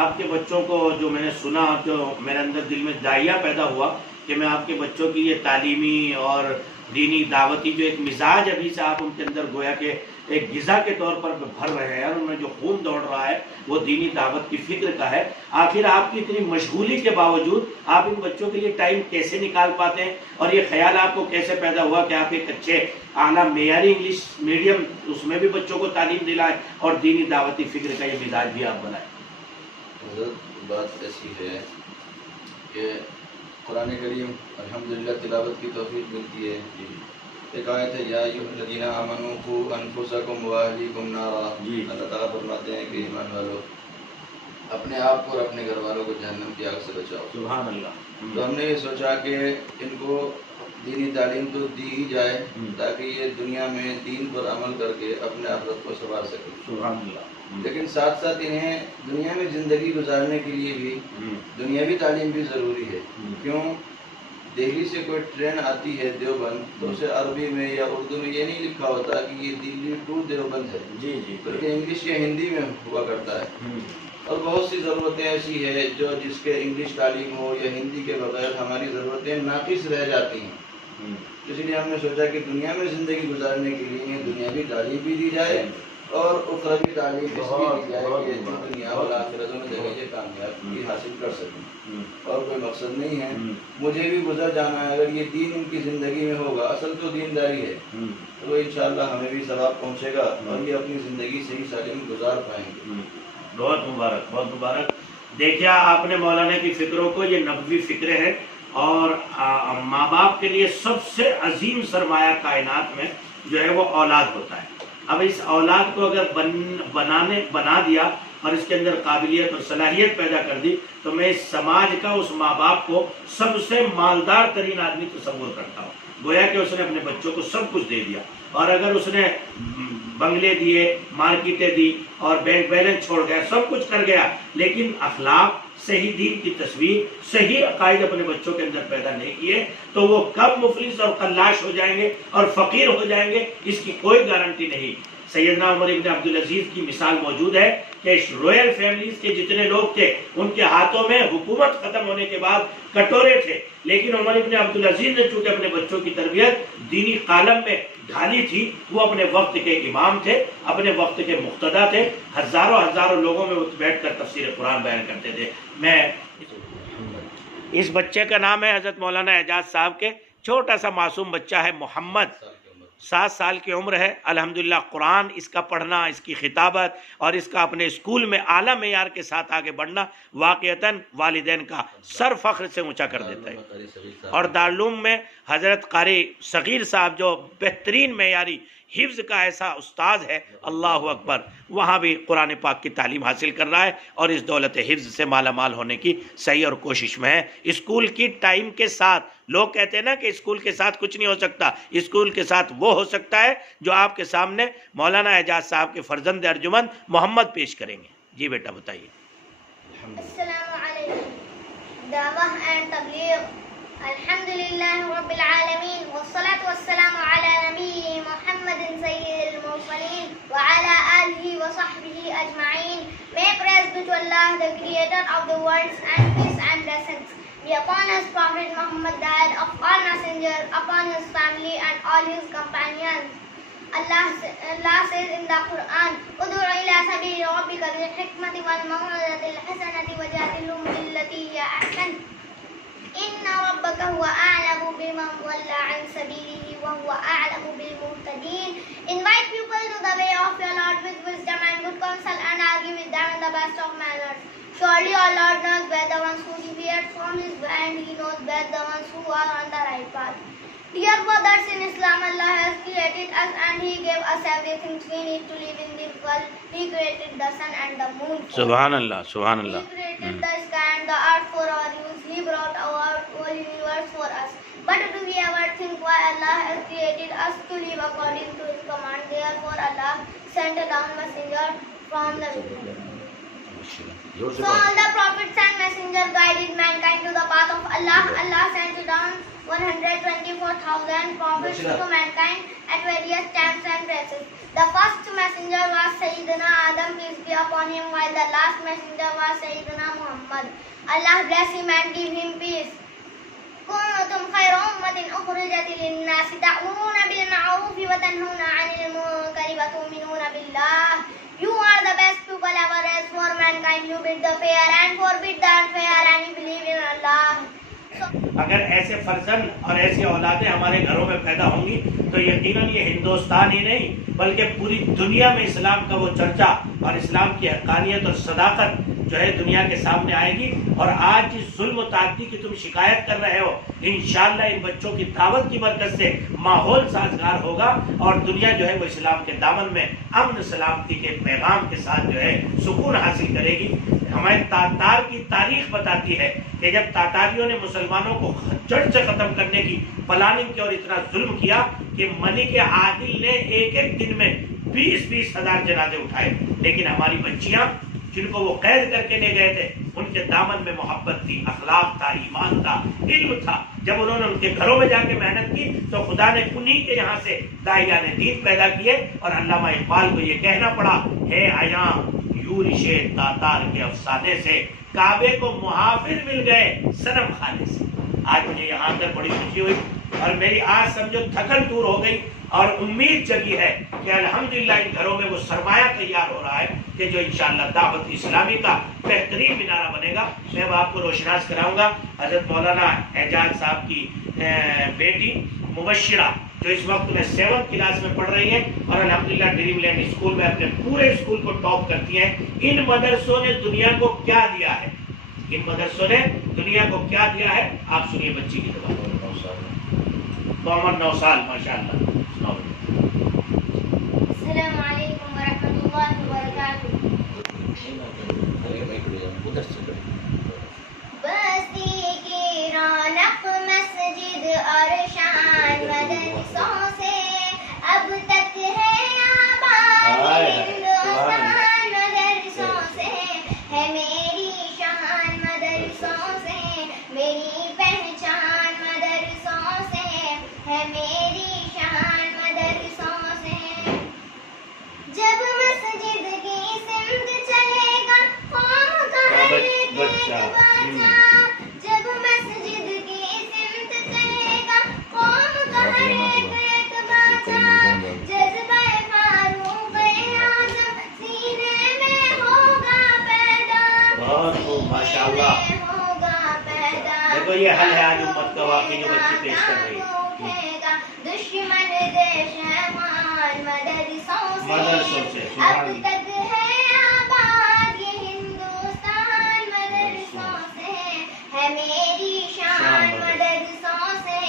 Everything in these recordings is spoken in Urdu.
آپ کے بچوں کو جو میں نے سنا تو میرے اندر دل میں داعیہ پیدا ہوا کہ میں آپ کے بچوں کی یہ تعلیمی اور دینی دعوتی جو ایک مزاج ابھی سے آپ ان کے اندر گویا کہ ایک غذا کے طور پر بھر رہے ہیں اور ان میں جو خون دوڑ رہا ہے وہ دینی دعوت کی فکر کا ہے. آخر آپ کی اتنی مشغولی کے باوجود آپ ان بچوں کے لیے ٹائم کیسے نکال پاتے ہیں اور یہ خیال آپ کو کیسے پیدا ہوا کہ آپ ایک اچھے اعلیٰ معیاری انگلش میڈیم اس میں بھی بچوں کو تعلیم دلائیں اور دینی دعوتی فکر کا یہ مزاج بھی آپ بنائیں؟ بات ایسی ہے کہ قرآن کریم الحمدللہ تلاوت کی توفیق ملتی ہے. ایک آیت ہے یا ایھا الذین آمنوا قوا انفسکم واہلیکم نارا. اللہ تعالیٰ فرماتے ہیں کہ ایمان والو اپنے آپ کو اور اپنے گھر والوں کو جہنم کی آگ سے بچاؤ. سبحان اللہ. تو ہم نے یہ سوچا کہ ان کو دینی تعلیم تو دی ہی جائے تاکہ یہ دنیا میں دین پر عمل کر کے اپنے آخرت کو سنوار سکیں. سبحان اللہ. لیکن ساتھ ساتھ انہیں دنیا میں زندگی گزارنے کے لیے بھی دنیاوی تعلیم بھی ضروری ہے. کیوں؟ دہلی سے کوئی ٹرین آتی ہے دیوبند تو اسے عربی میں یا اردو میں یہ نہیں لکھا ہوتا کہ یہ دلی ٹو دیوبند ہے، بلکہ انگلش یا ہندی میں ہوا کرتا ہے. اور بہت سی ضرورتیں ایسی ہے جو جس کے انگلش تعلیم ہو یا ہندی کے بغیر ہماری ضرورتیں ناقص رہ جاتی ہیں. اس لیے ہم نے سوچا کہ دنیا میں زندگی گزارنے کے لیے انہیں دنیاوی تعلیم بھی دی جائے اور اخروی تعلیم اس لیے دی جائے کہ جو دنیا اور آخرت میں درجے کامیابی حاصل کر سکیں. اور کوئی مقصد نہیں ہے. مجھے بھی گزر جانا ہے. اگر یہ دین ان کی زندگی میں ہوگا، اصل تو دینداری ہے، تو انشاءاللہ ہمیں بھی ثواب پہنچے گا اور یہ اپنی زندگی صحیح سالم گزار پائیں گے. بہت مبارک، بہت مبارک. دیکھیے آپ نے مولانا کی فکروں کو، یہ نبوی فکریں ہیں اور ماں باپ کے لیے سب سے عظیم سرمایہ کائنات میں جو ہے وہ اولاد ہوتا ہے. اب اس اولاد کو اگر بنا دیا اور اس کے اندر قابلیت اور صلاحیت پیدا کر دی تو میں اس سماج کا اس ماں باپ کو سب سے مالدار ترین آدمی تصور کرتا ہوں. گویا کہ اس نے اپنے بچوں کو سب کچھ دے دیا. اور اگر اس نے بنگلے دیے، مارکیٹیں دی اور بینک بیلنس چھوڑ گیا، سب کچھ کر گیا، لیکن اخلاق، صحیح دین کی تصویر، صحیح عقائد اپنے بچوں کے اندر پیدا نہیں کیے تو وہ کب مفلس اور قلاش ہو جائیں گے اور فقیر ہو جائیں گے اس کی کوئی گارنٹی نہیں. سیدنا عمر ابن عبدالعزیز کی مثال موجود ہے کہ رویل فیملیز کے جتنے لوگ تھے ان کے ہاتھوں میں حکومت ختم ہونے کے بعد کٹورے تھے، لیکن عمر ابن عبدالعزیز نے چونکہ اپنے بچوں کی تربیت دینی قالب میں ڈھالی تھی، وہ اپنے وقت کے امام تھے، اپنے وقت کے مقتدا تھے. ہزاروں لوگوں میں بیٹھ کر تفسیر قرآن بیان کرتے تھے. میں اس بچے کا نام ہے حضرت مولانا اعجاز صاحب کے، چھوٹا سا معصوم بچہ ہے محمد، 7 سال کی عمر ہے. الحمدللہ قرآن اس کا پڑھنا، اس کی خطابت اور اس کا اپنے اسکول میں اعلیٰ معیار کے ساتھ آگے بڑھنا واقعتاً والدین کا سر فخر سے اونچا کر دیتا ہے. اور دارالعلوم میں حضرت قاری صغیر صاحب جو بہترین معیاری حفظ کا ایسا استاذ ہے، اللہ اکبر، وہاں بھی قرآن پاک کی تعلیم حاصل کر رہا ہے اور اس دولت حفظ سے مالا مال ہونے کی صحیح اور کوشش میں ہے. اسکول کی ٹائم کے ساتھ، لوگ کہتے ہیں نا کہ اسکول کے ساتھ کچھ نہیں ہو سکتا، اسکول کے ساتھ وہ ہو سکتا ہے جو آپ کے سامنے مولانا اعجاز صاحب کے فرزند ارجمند محمد پیش کریں گے. جی بیٹا بتائیے. السلام علیکم. دعوہ اینڈ تبلیغ. الحمدللہ رب العالمین والصلاة والسلام علی نبی محمد سید المرسلین وعلی آلہ وصحبہ اجمعین. May praise be to Allah, the creator of the worlds, and peace and blessings be upon his Prophet Muhammad, died of all messengers, upon his family and all his companions. Allah says in the Quran, "Ud'u ila sabili rabbika bil hikmati wal maw'izati al hasanati wajadilhum billati hiya ahsan. Inna rabbaka huwa a'lamu biman dhalla 'an sabilihi wa huwa a'lamu bil muhtadin." Invite people to the way of your Lord with wisdom and good counsel, and argue with them in the best of manners. Surely our Lord knows better the ones who deviate from his way, and he knows better the ones who are on the right path. Dear brothers in Islam, Allah has created us and He gave us everything we need to live in this world. He created the sun and the moon. Subhanallah, Subhanallah. He created the sky and the earth for our use. He brought our whole universe for us. But do we ever think why Allah has created us to live according to His command? Therefore Allah sent a down messenger from the beginning. So all the prophets and messengers guided mankind to the path of Allah. Allah sent down 124,000 prophets to mankind at various times and places. The first messenger was Sayyidina Adam, peace be upon him, while the last messenger was Sayyidina Muhammad. Allah bless him and give him peace. كنتم خير أمة أخرجت للناس تأمرون بالمعروف وتنهون عن المنكر وتؤمنون بالله. You are the best people ever raised for mankind. You bid the fair and forbid the unfair, and you believe in Allah. اگر ایسے فرزند اور ایسی اولادیں ہمارے گھروں میں پیدا ہوں گی تو یقیناً یہ ہندوستان ہی نہیں بلکہ پوری دنیا میں اسلام کا وہ چرچا اور اسلام کی حقانیت اور صداقت جو ہے دنیا کے سامنے آئے گی. اور آج جس ظلم و تعدی کی تم شکایت کر رہے ہو انشاءاللہ ان بچوں کی دعوت کی برکت سے ماحول سازگار ہوگا اور دنیا جو ہے وہ اسلام کے دامن میں امن سلامتی کے پیغام کے ساتھ جو ہے سکون حاصل کرے گی. ہمیں تاتار کی تاریخ بتاتی ہے کہ جب تاتاریوں نے مسلمانوں کو جڑ سے ختم کرنے کی پلاننگ کی اور اتنا ظلم کیا کہ ملک عادل نے ایک ایک دن میں 20-20 ہزار جنازے اٹھائے، لیکن ہماری بچیاں جن کو وہ قید کر کے لے گئے تھے ان کے دامن میں محبت تھی، اخلاق تھا، ایمان تھا، علم تھا. جب انہوں نے ان کے گھروں میں جا کے محنت کی تو خدا نے انہی کے یہاں سے داعیان دین پیدا کیے. اور علامہ اقبال کو یہ کہنا پڑا ہے عیاں یورش تاتار کے افسانے سے کعبے کو محافظ مل گئے صنم خانے سے. آج مجھے یہاں آ کر بڑی خوشی ہوئی اور میری آج سمجھو تھکن دور ہو گئی اور امید جگی ہے کہ الحمدللہ ان گھروں میں وہ سرمایہ تیار ہو رہا ہے کہ جو انشاءاللہ دعوت اسلامی کا بہترین مینارہ بنے گا. میں اب آپ کو روشناس کراؤں گا حضرت مولانا اعجاز صاحب کی بیٹی مبشرہ جو اس وقت میں 7th کلاس میں پڑھ رہی ہیں اور الحمدللہ ڈریم لینڈ اسکول میں اپنے پورے اسکول کو ٹاپ کرتی ہیں. ان مدرسوں نے دنیا کو کیا دیا ہے، ان مدرسوں نے دنیا کو کیا دیا ہے، آپ سنیے بچی کی زبان. 9 سال ماشاءاللہ. السلام علیکم ورحمۃ اللہ وبرکاتہ. بستی کی رونق مسجد اور شان مدرسوں سے اب تک ہے آباد ہندوستان. مدرسوں سے ہے میری شان، مدرسوں سے میری پہچان، مدرسوں سے ہے میری شان، مدرسوں سے. جب مسجد کی سمت چلے گا قوم کا ہر ایک بچہ، جب مسجد کی سمت چلے گا قوم کا ہر ایک بچہ. جذبہ فاروق اعظم سینے میں ہوگا پیدا، ماشاءاللہ. ہوگا پیدا. دیکھو یہ حل ہے آج امت کا واقعی جو بچی پیش کر رہی ہے. دشمن دشمن مدرسوں سے اب تک ہے آباد یہ ہندوستان. مدرسوں سے ہے میری شان، مدرسوں سے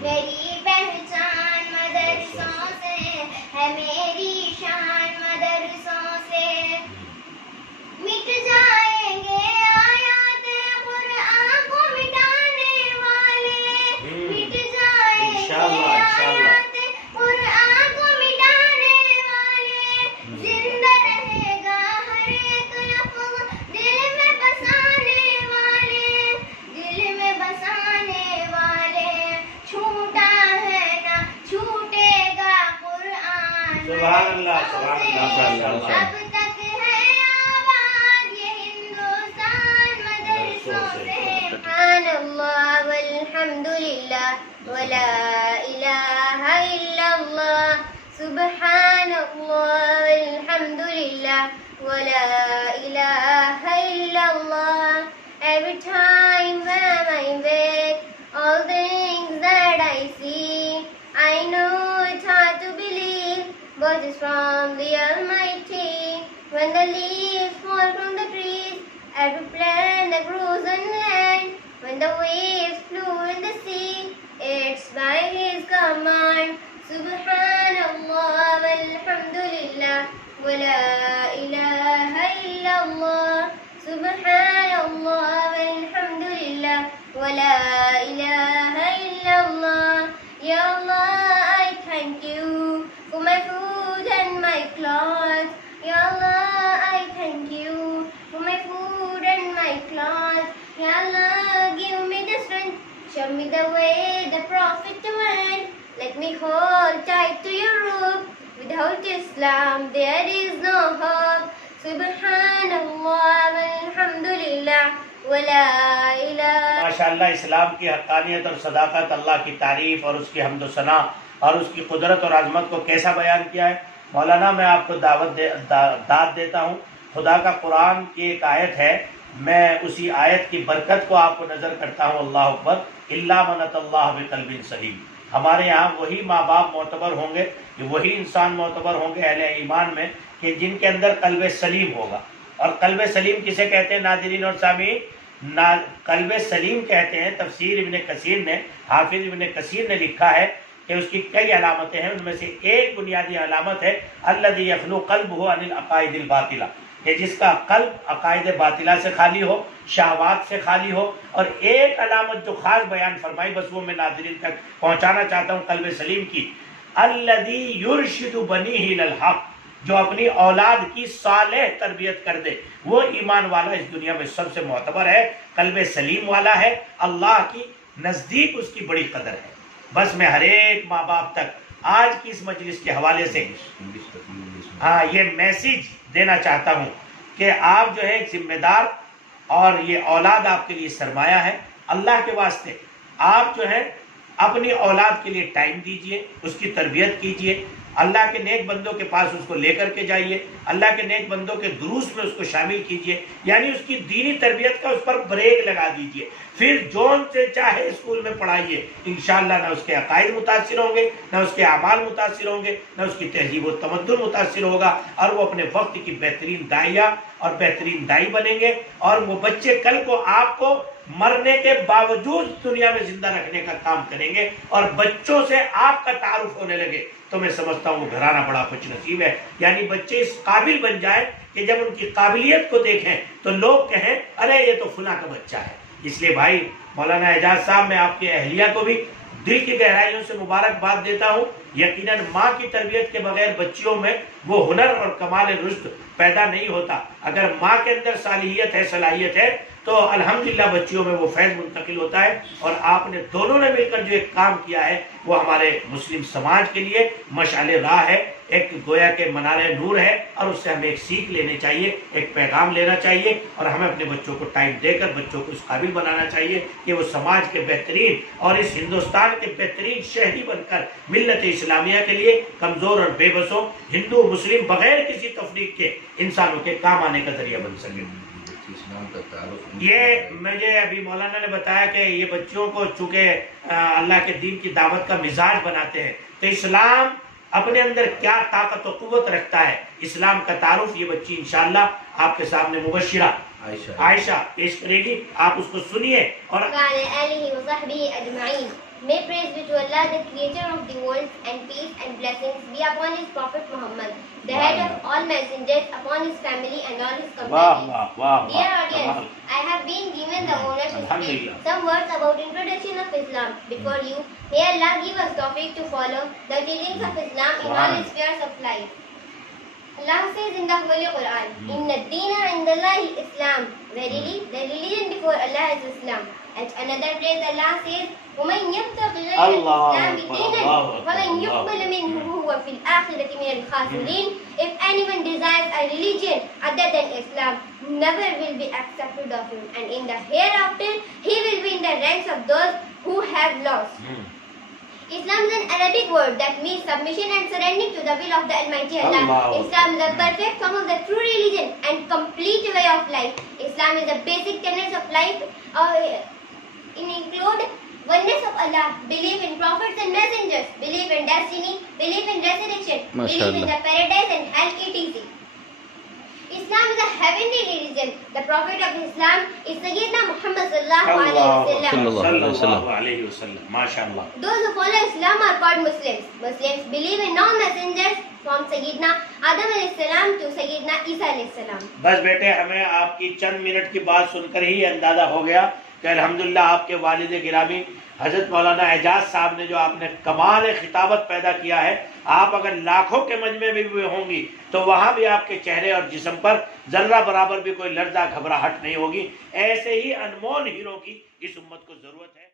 میری پہچان، مدرسوں سے ہے میری شان، مدرسوں سے. مٹ جائیں گے آیات قرآن کو مٹانے والے، مٹ جائیں گے آیات قرآن کو مٹانے والے. زندہ رہے گا ہر ایک لفظ دل میں بسانے والے، دل میں بسانے والے. چھوٹا ہے نہ چھوٹے گا قرآن. سبحان اللہ، سبحان اللہ. اب تک ہے آباد یہ ہندوستان مدرسوں سے. سبحان اللہ والحمد للہ ولا الہ الا اللہ. سبحان اللہ والحمد للہ ولا الہ الا اللہ. Every time when I wake, all the things that I see, I know it's hard to believe, but it's from the Almighty. When the leaves fall from the trees, every plant that grows on land, when the waves flow in the sea, it's by His command. Subhanallah walhamdulillah wa la ilaha illallah. Subhanallah walhamdulillah wa la ilaha illallah. Ya Allah, I thank you for my food and my clothes. Ya Allah, I thank you for my food and my clothes. Ya Allah, give me the strength, show me the way the Prophet went. Let me hold tight to your rope, Without Islam there is no hope. Subhanallah walhamdulillah wala ilaha. ماشاءاللہ اسلام کی حقانیت اور صداقت، اللہ کی تعریف اور اس کی حمد و ثنا اور اس کی قدرت اور عظمت کو کیسا بیان کیا ہے مولانا. میں آپ کو داد دیتا ہوں. خدا کا قرآن کی ایک آیت ہے، میں اسی آیت کی برکت کو آپ کو نظر کرتا ہوں. اللہ اکبر. الا من اتى اللہ بقلب سلیم. ہمارے یہاں وہی ماں باپ معتبر ہوں گے، وہی انسان معتبر ہوں گے اہل ایمان میں کہ جن کے اندر قلب سلیم ہوگا. اور قلب سلیم کسے کہتے ہیں ناظرین اور سامعین؟ قلب سلیم کہتے ہیں، تفسیر ابن کثیر نے، حافظ ابن کثیر نے لکھا ہے کہ اس کی کئی علامتیں ہیں. ان میں سے ایک بنیادی علامت ہے الذی یخلو قلبہ عن العقائد الباطلہ، کہ جس کا قلب عقائد باطلہ سے خالی ہو، شہوات سے خالی ہو. اور ایک علامت جو خاص بیان فرمائی، بس وہ میں ناظرین تک پہنچانا چاہتا ہوں قلب سلیم کی. الذی یرشد بنیہ الی الحق، جو اپنی اولاد کی صالح تربیت کر دے، وہ ایمان والا اس دنیا میں سب سے معتبر ہے، قلب سلیم والا ہے، اللہ کی نزدیک اس کی بڑی قدر ہے. بس میں ہر ایک ماں باپ تک آج کی اس مجلس کے حوالے سے یہ میسیج دینا چاہتا ہوں کہ آپ جو ہے ایک ذمہ دار، اور یہ اولاد آپ کے لیے سرمایہ ہے. اللہ کے واسطے آپ جو ہے اپنی اولاد کے لیے ٹائم دیجئے، اس کی تربیت کیجئے، اللہ کے نیک بندوں کے پاس اس کو لے کر کے جائیے، اللہ کے نیک بندوں کے دروس میں اس کو شامل کیجئے، یعنی اس کی دینی تربیت کا اس پر بریک لگا دیجئے. پھر جون سے چاہے اسکول میں پڑھائیے، انشاءاللہ نہ اس کے عقائد متاثر ہوں گے، نہ اس کے اعمال متاثر ہوں گے، نہ اس کی تہذیب و تمدن متاثر ہوگا، اور وہ اپنے وقت کی بہترین داعیہ اور بہترین دائی بنیں گے. اور وہ بچے کل کو آپ کو مرنے کے باوجود دنیا میں زندہ رکھنے کا کام کریں گے. اور بچوں سے آپ کا تعارف ہونے لگے تو میں سمجھتا ہوں وہ گھرانہ بڑا خوش نصیب ہے. یعنی بچے اس قابل بن جائیں کہ جب ان کی قابلیت کو دیکھیں تو لوگ کہیں ارے یہ تو فلاں کا بچہ ہے. اس لیے بھائی مولانا اعجاز صاحب، میں آپ کی اہلیہ کو بھی دل کی گہرائیوں سے مبارکباد دیتا ہوں. یقیناً ماں کی تربیت کے بغیر بچیوں میں وہ ہنر اور کمال رشد پیدا نہیں ہوتا. اگر ماں کے اندر صالحیت ہے، صلاحیت ہے، تو الحمدللہ بچیوں میں وہ فیض منتقل ہوتا ہے. اور آپ نے دونوں نے مل کر جو ایک کام کیا ہے وہ ہمارے مسلم سماج کے لیے مشعل راہ ہے، ایک گویا کے منار نور ہے. اور اس سے ہمیں ایک سیکھ لینی چاہیے، ایک پیغام لینا چاہیے، اور ہمیں اپنے بچوں کو ٹائم دے کر بچوں کو اس قابل بنانا چاہیے کہ وہ سماج کے بہترین اور اس ہندوستان کے بہترین شہری بن کر ملت اسلامیہ کے لیے کمزور اور بے بسوں ہندو مسلم بغیر کسی تفریق کے انسانوں کے کام آنے کا ذریعہ بن سکے. یہ مجھے ابھی مولانا نے بتایا کہ یہ بچوں کو چونکہ اللہ کے دین کی دعوت کا مزاج بناتے ہیں، تو اسلام اپنے اندر کیا طاقت و قوت رکھتا ہے، اسلام کا تعارف یہ بچی انشاءاللہ آپ کے سامنے مبشرہ عائشہ پیش کرے گی. آپ اس کو سنیے. اور May praise be to Allah, the creator of the world, and peace and blessings be upon his prophet Muhammad, the head of all messengers, upon his family and all his companions. Dear audience, I have been given the honor to speak some words about introduction of Islam before you. May Allah give us tawfiq to follow the teachings of Islam in all its spheres of life. Allah says in the Holy Quran, Inna ad-deena inda Allahi Islam. Verily, the religion before Allah is Islam. At another place Allah says, وَمَنْ يَبْتَغِ غَيْرَ الْإِسْلَامِ دِينًا فَلَنْ يُقْبَلَ مِنْهُ وَهُوَ فِي الْآخِرَةِ مِنَ الْخَاسِرِينَ. If anyone desires a religion other than Islam, never will be accepted of him, and in the hereafter he will be in the ranks of those who have lost. Islam is an Arabic word that means submission and surrendering to the will of the Almighty Allah. Islam is a perfect form of the true religion and complete way of life. Islam is the basic tenets of life. Include oneness of Allah, belief in prophets and messengers, belief in destiny, belief in resurrection, belief in the paradise and hell, etc. Islam is a heavenly religion. The prophet of Islam is Sayyidina Muhammad sallallahu alaihi wasallam. MashaAllah. Those who follow Islam are called Muslims. Muslims believe in all messengers from Sayyidina Adam alayhi salam to Sayyidina Isa alayhi salam. بس بیٹے ہمیں آپ کی چند منٹ کی بات سن کر ہی اندازہ ہو گیا کہ الحمدللہ آپ کے والد گرامی حضرت مولانا اعجاز صاحب نے جو آپ نے کمال خطابت پیدا کیا ہے، آپ اگر لاکھوں کے مجمع میں بھی ہوں گی تو وہاں بھی آپ کے چہرے اور جسم پر ذرہ برابر بھی کوئی لرزہ گھبراہٹ نہیں ہوگی. ایسے ہی انمول ہیرو کی اس امت کو ضرورت ہے.